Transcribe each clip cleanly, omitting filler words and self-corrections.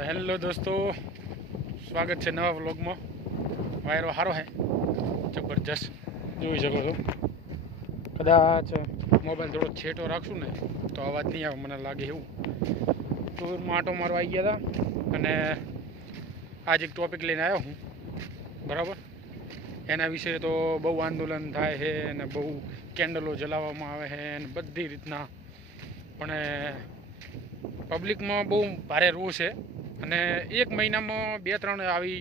तो हेलो दोस्तों, स्वागत है नवा व्लॉग में। वायरो सारो है, जबरदस्त જોઈ શકો છો। કદાચ મોબાઈલ થોડો છેટો રાખશું ને તો અવાજ નહીં આવે, મને લાગે એવું। ટૂરમાં આંટો મારવા આવી ગયા હતા અને આજ એક ટોપિક લઈને આવ્યો હું, બરાબર। એના વિશે તો બહુ આંદોલન થાય છે અને બહુ કેન્ડલો જલાવવામાં આવે છે અને બધી રીતના, પણ પબ્લિકમાં બહુ ભારે રોષ છે અને એક મહિનામાં 2-3 આવી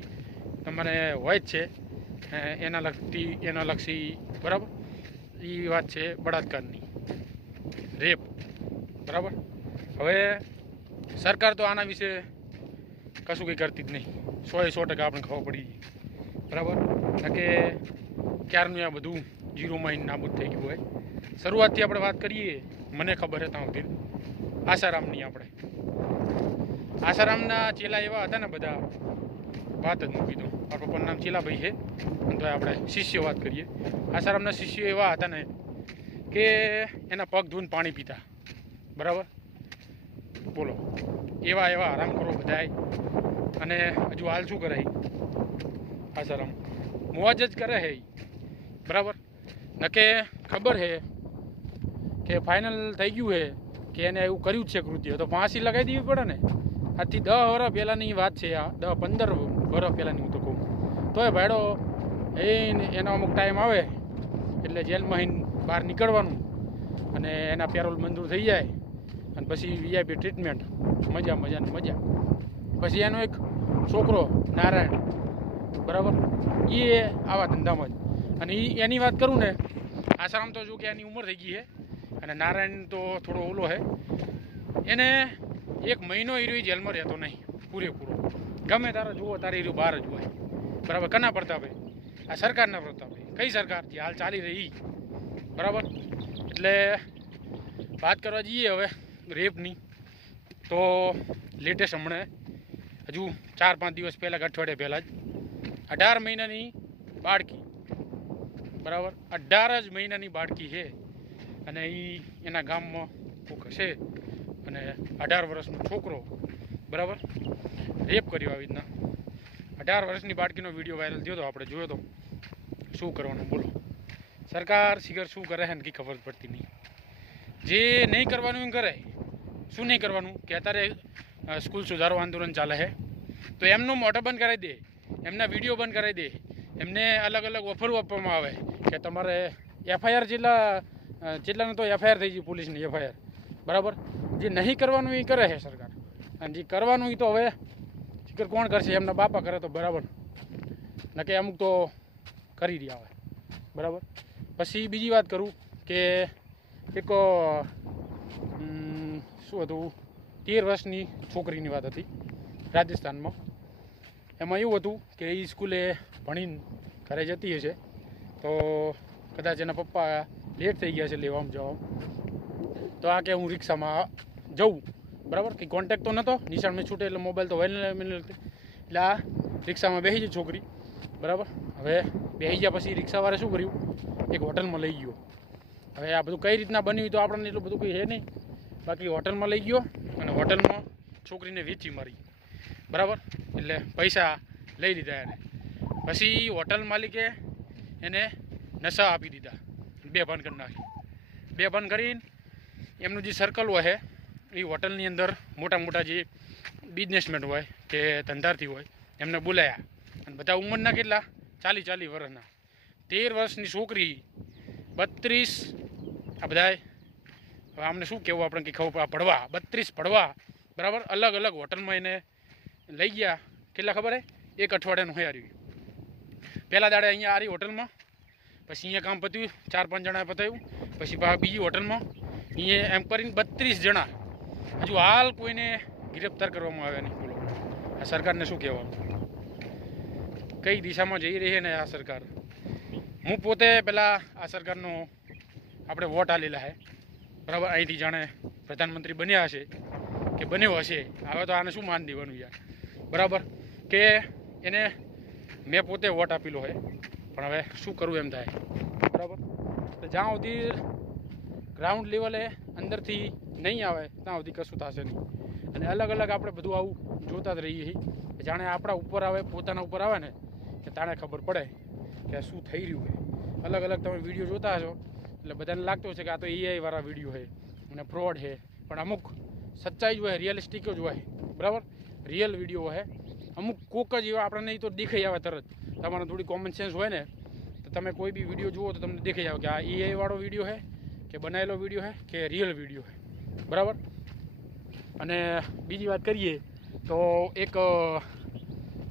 તમારે હોય જ છે એના લક્ષી, બરાબર। એ વાત છે બળાત્કારની, રેપ, બરાબર। હવે સરકાર તો આના વિશે કશું કંઈ કરતી જ નહીં, 100% આપણે ખબર પડી ગઈ, બરાબર। કે ક્યારનું આ બધું જીરોમાં નાબૂદ થઈ ગયું હોય। શરૂઆતથી આપણે વાત કરીએ, મને ખબર છે ત્યાં સુધી આસારામની, આપણે આસારામના ચેલા એવા હતા ને બધા, વાત જ મૂકી દો। મારા પપ્પાનું નામ ચેલાભાઈ છે અને તો આપણે શિષ્ય વાત કરીએ। આસારામના શિષ્યો એવા હતા ને કે એના પગ ધોઈને પાણી પીતા, બરાબર। બોલો, એવા આરામ કરો બધાય। અને હજુ હાલ શું કરે આસારામ? મોજ જ કરે છે, બરાબર। નકે ખબર છે કે ફાઇનલ થઈ ગયું છે કે એને એવું કર્યું જ છે કૃત્ય, તો ફાંસી લગાવી દેવી પડે ને। આજથી 10 વર્ષ પહેલાંની વાત છે, આ 10-15 વર્ષ પહેલાંની હું તો કહું। તોય ભાડો એનો અમુક ટાઈમ આવે એટલે જેલમાં બહાર નીકળવાનું અને એના પેરોલ મંજૂર થઈ જાય અને પછી વીઆઈપી ટ્રીટમેન્ટ, મજા ને મજા। પછી એનો એક છોકરો નારાયણ, બરાબર, એ આવા ધંધામાં જ। અને એની વાત કરું ને, આસારામ તો જો કે એની ઉંમર થઈ ગઈ છે અને નારાયણ તો થોડો ઓલો છે, એને 1 મહિનો હીરો જેલમાં રહેતો નહીં પૂરેપૂરો। ગમે તારે જુઓ તારે હીરો બહાર જ હોય, બરાબર। કના પ્રતાપે? આ સરકારના પ્રતાપે। કઈ સરકાર? જે હાલ ચાલી રહી, બરાબર। એટલે વાત કરવા જઈએ હવે રેપની, તો લેટેસ્ટ હમણાં હજુ 4-5 દિવસ પહેલાં, અઠવાડિયા પહેલાં જ 18 મહિનાની બાળકી, બરાબર, 18 જ મહિનાની બાળકી છે અને એના ગામમાં કોક હશે અને 18 વર્ષનો છોકરો, બરાબર, રેપ કર્યો આવી રીતના। 18 વર્ષની બાળકીનો વિડીયો વાયરલ થયો હતો, આપણે જોયો તો। શું કરવાનું બોલો? સરકાર શિખર શું કરે છે ને કંઈ ખબર પડતી નહીં। જે નહીં કરવાનું એમ કરે। શું નહીં કરવાનું? કે અત્યારે સ્કૂલ સુધારો આંદોલન ચાલે છે, તો એમનો મોઢો બંધ કરાવી દે, એમના વિડીયો બંધ કરાવી દે, એમને અલગ અલગ ઓફરો આપવામાં આવે કે તમારે એફઆઈઆર જેટલાને તો એફઆઈઆર થઈ ગઈ, પોલીસની એફઆઈઆર, બરાબર। જે નહીં કરવાનું એ કરે છે સરકાર, અને જે કરવાનું એ તો હવે શિખર કોણ કરશે? એમના બાપા કરે તો બરાબર, નકે અમુક તો કરી રહ્યા હોય, બરાબર। પછી બીજી વાત કરું કે એક શું હતું, 13 વર્ષની છોકરીની વાત હતી રાજસ્થાનમાં। એમાં એવું હતું કે એ સ્કૂલે ભણીને ઘરે જતી હશે, તો કદાચ એના પપ્પા લેટ થઈ ગયા છે લેવામાં જવામાં, તો આ કે હું રિક્ષામાં જઉં, બરાબર। કે કોન્ટેક્ટ તો નહોતો, નિશાળમાં છૂટે એટલે મોબાઈલ તો હોય ને, એટલે આ રિક્ષામાં બેસી જાય છોકરી, બરાબર। હવે બેસી ગયા પછી રિક્ષાવાળે શું કર્યું, એક હોટલમાં લઈ ગયો। હવે આ બધું કઈ રીતના બન્યું તો આપણને એટલું બધું કંઈ છે નહીં, બાકી હોટલમાં લઈ ગયો અને હોટલમાં છોકરીને વેચી મારી, બરાબર। એટલે પૈસા લઈ લીધા એને। પછી હોટલ માલિકે એને નશા આપી દીધા, બેભાન કરી નાખી। બેભાન કરીને એમનું જે સર્કલ હોય છે એ હોટલની અંદર મોટા જે બિઝનેસમેન હોય કે ધંધાર્થી હોય એમને બોલાયા, અને બધા ઉંમરના કેટલા 40 વર્ષના। 13 વર્ષની છોકરી, 32, આ બધાય હવે આમને શું કહેવું, આપણે કંઈ ખબર ભણવા 32 ભણવા, બરાબર। અલગ અલગ હોટલમાં એને લઈ ગયા, કેટલા ખબર હે? 1 અઠવાડિયાનું હોય આવ્યું। પહેલાં દાડે અહીંયા આરી હોટલમાં, પછી અહીંયા કામ પત્યું, 4-5 જણાએ પતાવ્યું, પછી બીજી હોટલમાં અહીંયા એમ કરીને 32 જણા। હજુ હાલ કોઈને ગિરફ્તાર કરવામાં આવ્યા નહીં, બોલો આ સરકારને શું કહેવાનું? કઈ દિશામાં જઈ રહી છે ને આ સરકાર? હું પોતે પહેલાં આ સરકારનો આપણે વોટ આલેલા છે, બરાબર। અહીંથી જાણે પ્રધાનમંત્રી બન્યા હશે કે બન્યો હશે, હવે તો આને શું માન દેવાનું યાર, બરાબર। કે એને મેં પોતે વોટ આપેલો છે, પણ હવે શું કરવું એમ થાય, બરાબર। તો જ્યાં સુધી ગ્રાઉન્ડ લેવલે અંદરથી નહીં આવે ત્યાં સુધી કશું થશે નહીં। અને અલગ અલગ આપણે બધું આવું જોતા જ રહીએ છીએ. જાણે આપણા ઉપર આવે, પોતાના ઉપર આવે ને કે તાણે ખબર પડે કે શું થઈ રહ્યું છે. અલગ અલગ તમે વિડીયો જોતા હશો એટલે બધાને લાગતું હશે કે આ તો AI વાળા વિડીયો છે અને ફ્રોડ છે, પણ અમુક સચ્ચાઈ જ હોય, રિયલિસ્ટિક જ હોય, બરાબર, રિયલ વિડીયો છે. અમુક કોક જ એવા આપણને તો દેખાઈ આવે તરત. તમારે થોડી કોમન સેન્સ હોય ને તો તમે કોઈ બી વિડીયો જુઓ તો તમને દેખાઈ આવે કે આ AI વાળો વિડીયો છે કે બનાવેલો વિડીયો છે કે રિયલ વિડીયો છે, બરાબર. અને બીજી વાત કરીએ તો એક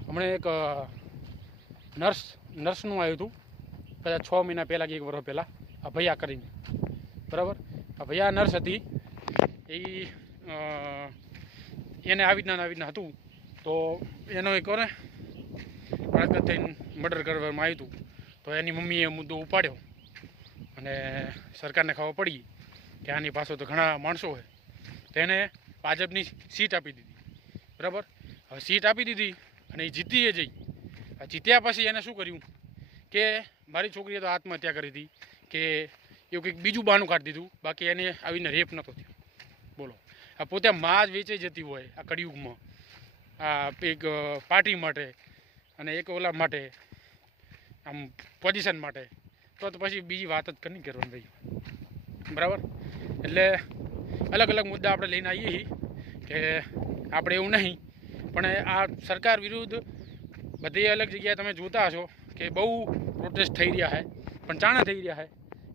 હમણાં એક નર્સનું આવ્યું હતું કદાચ 6 મહિના પહેલાં કે 1 વર્ષ પહેલાં, આ ભૈયા કરીને, બરાબર. આ ભૈયા નર્સ હતી, એને આવી રીતના હતું તો એનો એક ને બળાત્કાર થઈને મર્ડર કરવામાં આવ્યું હતું. તો એની મમ્મીએ મુદ્દો ઉપાડ્યો અને સરકારને ખબર પડી કે આની પાસે તો ઘણા માણસો હોય, તો એને ભાજપની સીટ આપી દીધી, બરાબર. હવે સીટ આપી દીધી અને એ જીતીએ જઈ. જીત્યા પછી એને શું કર્યું કે મારી છોકરીએ તો આત્મહત્યા કરી હતી કે એવું કંઈક બીજું બહાનું કાઢી દીધું, બાકી એને આવીને રેપ નહોતો થયો. બોલો, આ પોતે માં જ વેચાઈ જતી હોય આ કળિયુગમાં, આ એક પાર્ટી માટે અને એક ઓલા માટે, આમ પોઝિશન માટે, તો પછી બીજી વાત જ નહીં કરવાની ભાઈ, બરાબર. એટલે અલગ અલગ મુદ્દા આપણે લઈને આવીએ છીએ કે આપણે એવું નહીં, પણ આ સરકાર વિરુદ્ધ બધી અલગ જગ્યાએ તમે જોતા હશો કે બહુ પ્રોટેસ્ટ થઈ રહ્યા છે, પણ ચાણા થઈ રહ્યા છે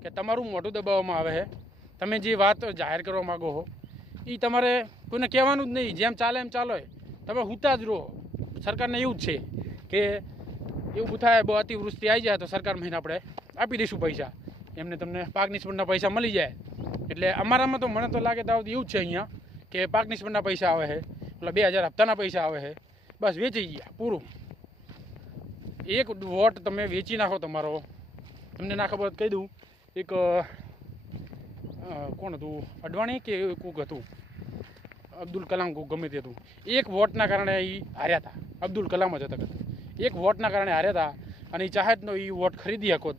કે તમારું મોઢું દબાવવામાં આવે છે. તમે જે વાત જાહેર કરવા માગો છો એ તમારે કોઈને કહેવાનું જ નહીં, જેમ ચાલે એમ ચાલો, તમે હુતા જ રહો. સરકારને એવું જ છે કે એવું થાય બહુ અતિવૃષ્ટિ આવી જાય તો સરકાર મહિને આપણે આપી દઈશું પૈસા, એમને તમને પાક નિષ્ફળના પૈસા મળી જાય. એટલે અમારામાં તો મને તો લાગે તો એવું જ છે અહીંયા કે પાક નિષ્ફળના પૈસા આવે છે, એટલે 2000 હપ્તાના પૈસા આવે છે, બસ વેચી ગયા પૂરું. એક વોટ તમે વેચી નાખો તમારો, તમને ના ખબર કહી દઉં, એક કોણ હતું અડવાણી કે કોક હતું, અબ્દુલ કલામ કોક ગમે તે હતું, એક વોટના કારણે એ હાર્યા હતા. અબ્દુલ કલામ જ હતા, એક વોટના કારણે હાર્યા હતા અને એ ચાહે તો એ વોટ ખરીદી શકો,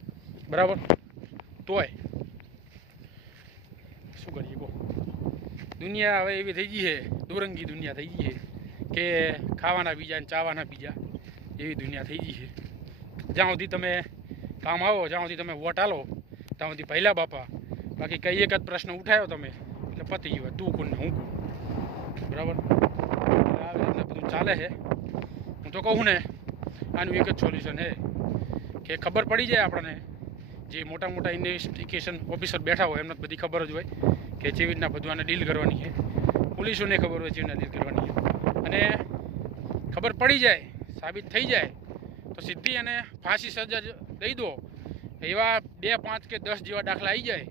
બરાબર. તોય શું કરીએ કહો, દુનિયા હવે એવી થઈ ગઈ છે, દોરંગી દુનિયા થઈ ગઈ છે કે ખાવાના બીજા ને ચાવાના બીજા, એવી દુનિયા થઈ ગઈ છે. જ્યાં સુધી તમે કામ આવો, જ્યાં સુધી તમે વોટ આલો ત્યાં સુધી પહેલાં બાપા, બાકી કંઈ એક જ પ્રશ્ન ઉઠાયો તમે એટલે પતી ગયો, તું કોણ ને હું કોણ, બરાબર. આવી રીતના બધું ચાલે છે. હું તો કહું ને આનું એક જ સોલ્યુશન છે કે ખબર પડી જાય આપણને, જે મોટા મોટા ઇન્વેસ્ટિગેશન ઓફિસર બેઠા હોય એમને બધી ખબર જ હોય કે જેવી રીતના બધું આને ડીલ કરવાની છે, પોલીસોને ખબર હોય જેવી રીતના ડીલ કરવાની છે. અને ખબર પડી જાય, સાબિત થઈ જાય તો સીધી એને ફાંસી સજા દઈ દો. એવા 2, 5 કે 10 જેવા દાખલા આવી જાય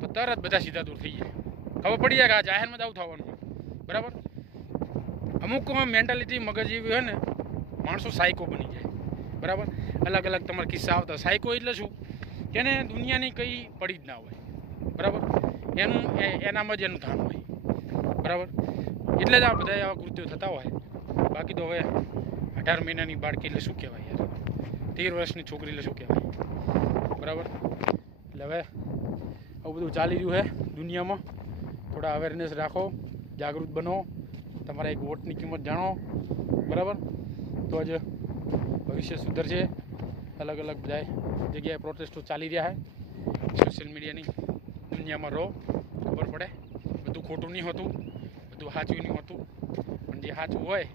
તો તરત બધા સીધા દૂર થઈ જાય. ખબર પડી જાય કે આ જાહેરમાં જ આવું થવાનું, બરાબર. અમુક મેન્ટાલિટી મગજ એવી હોય ને, માણસો સાયકો બની જાય, બરાબર. અલગ અલગ તમારા કિસ્સા આવતા. સાયકો એટલે શું કે એને દુનિયાની કંઈ પડી જ ના હોય, બરાબર. એનામાં જ એનું ધાન હોય, બરાબર. એટલે જ આ બધા આવા કૃત્યો થતા હોય. બાકી તો હવે 18 મહિનાની બાળકી એટલે શું કહેવાય યાર, 13 વર્ષની છોકરી એટલે શું કહેવાય, બરાબર. એટલે હવે આવું બધું ચાલી રહ્યું છે દુનિયામાં. થોડા અવેરનેસ રાખો, જાગૃત બનો, તમારા એક વોટની કિંમત જાણો, બરાબર. તો જ ભવિષ્ય સુધરશે. અલગ અલગ બધા જગ્યાએ પ્રોટેસ્ટો ચાલી રહ્યા છે. સોશિયલ મીડિયાની દુનિયામાં રહો, ખબર પડે બધું ખોટું નહીં હોતું, બધું સાચું નહીં હોતું, પણ જે સાચું હોય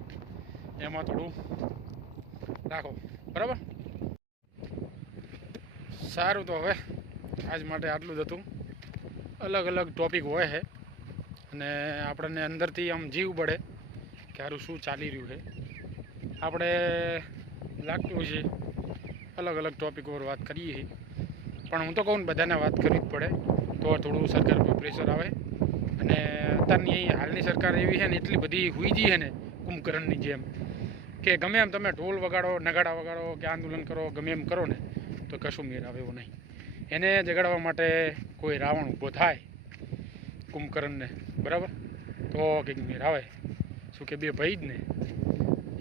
એમાં થોડું રાખો, બરાબર. સારું, તો હવે આજ માટે આટલું જ હતું. અલગ અલગ ટોપિક હોય છે અને આપણને અંદરથી આમ જીવ પડે કે સારું શું ચાલી રહ્યું છે. આપણે લાગતું છે અલગ અલગ ટોપિક ઉપર વાત કરીએ છીએ, પણ હું તો કહું ને બધાને વાત કરવી જ પડે તો થોડું સરકાર પર પ્રેશર આવે. અને અત્યારની હાલની સરકાર એવી છે ને, એટલી બધી હુઈજી છે ને કુંભકર્ણની જેમ, કે ગમે એમ તમે ઢોલ વગાડો, નગાડા વગાડો કે આંદોલન કરો, ગમે એમ કરો ને તો કશું મેર આવે એવું નહીં. એને જગાડવા માટે કોઈ રાવણ ઊભો થાય કુંભકર્ણને, બરાબર, તો કંઈક મેર આવે. શું કે બે ભાઈ જ ને,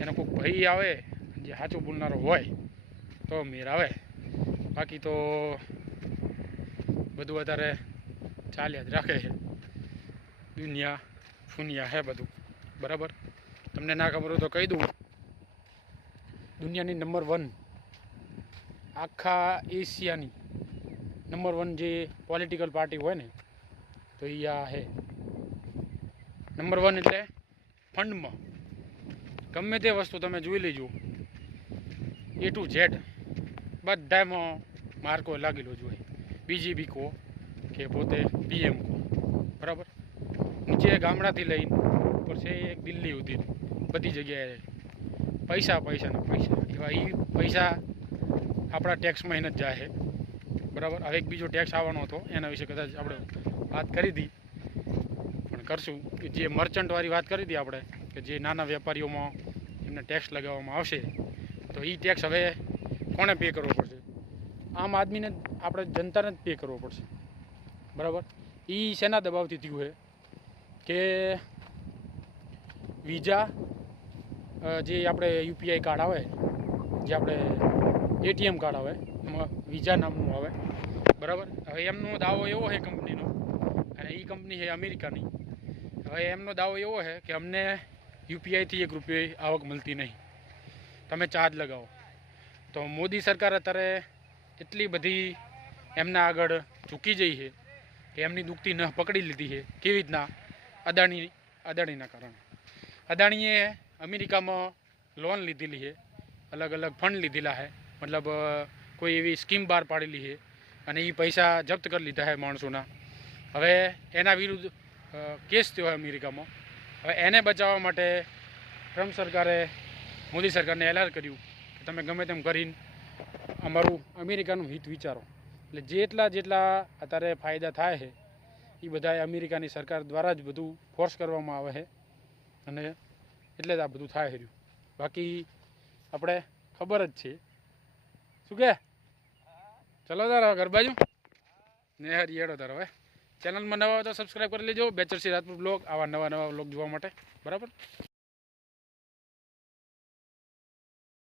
એનો કોઈક ભાઈ આવે જે સાચું બોલનારો હોય તો મેર આવે. બાકી તો બધું વધારે ચાલ્યા જ રાખે છે, દુનિયા ફુનિયા હે બધું. બરાબર. તમને ના ખબર હોય તો કહી દઉં, દુનિયાની નંબર 1, આખા એશિયાની નંબર 1 જે પોલિટિકલ પાર્ટી હોય ને તો એ આ હે નંબર 1. એટલે ફંડમાં ગમે તે વસ્તુ તમે જોઈ લેજો, A to Z બધામાં માર્કો લાગેલો જ હોય. બીજીબી કહો કે પોતે PM કહો, બરાબર. નીચે ગામડાથી લઈને ઉપર છે એક દિલ્હી સુધી બધી જગ્યાએ પૈસા પૈસાના પૈસા. એવા એ પૈસા આપણા ટેક્સમાં એને જ જાય છે, બરાબર. હવે એક બીજો ટેક્સ આવવાનો હતો, એના વિશે કદાચ આપણે વાત કરી હતી, પણ કરશું. જે મર્ચન્ટવાળી વાત કરી હતી આપણે, કે જે નાના વેપારીઓમાં એમને ટેક્સ લગાવવામાં આવશે, તો એ ટેક્સ હવે કોણે પે કરવો પડશે? આમ આદમીને, આપણે જનતાને જ પે કરવો પડશે, બરાબર. એ શેના દબાવથી થયું છે કે વિઝા, જે આપણે UPI કાર્ડ આવે, જે આપણે ATM કાર્ડ આવે, એમાં વિઝા નામનું આવે, બરાબર. હવે એમનો દાવો એવો છે કંપનીનો, અને એ કંપની છે અમેરિકાની. હવે એમનો દાવો એવો છે કે અમને UPIથી ₹1 આવક મળતી નહીં, તમે ચાર્જ લગાવો. તો મોદી સરકાર અત્યારે એટલી બધી એમના આગળ ઝૂકી જઈ છે કે એમની દુખતી ન પકડી લીધી છે. કેવી રીતના? અદાણીના કારણે. અદાણીએ અમેરિકામાં લોન લીધેલી છે, અલગ અલગ ફંડ લીધેલા છે, મતલબ કોઈ એવી સ્કીમ બહાર પાડેલી છે, અને એ પૈસા જપ્ત કરી લીધા છે માણસોના. હવે એના વિરુદ્ધ કેસ થયો હોય અમેરિકામાં. હવે એને બચાવવા માટે ટ્રમ્પ સરકારે, મોદી સરકારને એલાન કર્યું કે તમે ગમે તેમ કરીને અમારું અમેરિકાનું હિત વિચારો. એટલે જેટલા અત્યારે ફાયદા થાય છે એ બધા અમેરિકાની સરકાર દ્વારા જ બધું ફોર્સ કરવામાં આવે છે, અને એટલે જ આ બધું થાય રહ્યું. બાકી આપણે ખબર જ છે. શું કે ચલો તારો ઘર બાજુ ને હરી હેડો તારો. હવે ચેનલમાં નવા હોય તો સબસ્ક્રાઈબ કરી લેજો. બેચરસી રાજપૂત બ્લોગ, આવા નવા બ્લોગ જોવા માટે, બરાબર.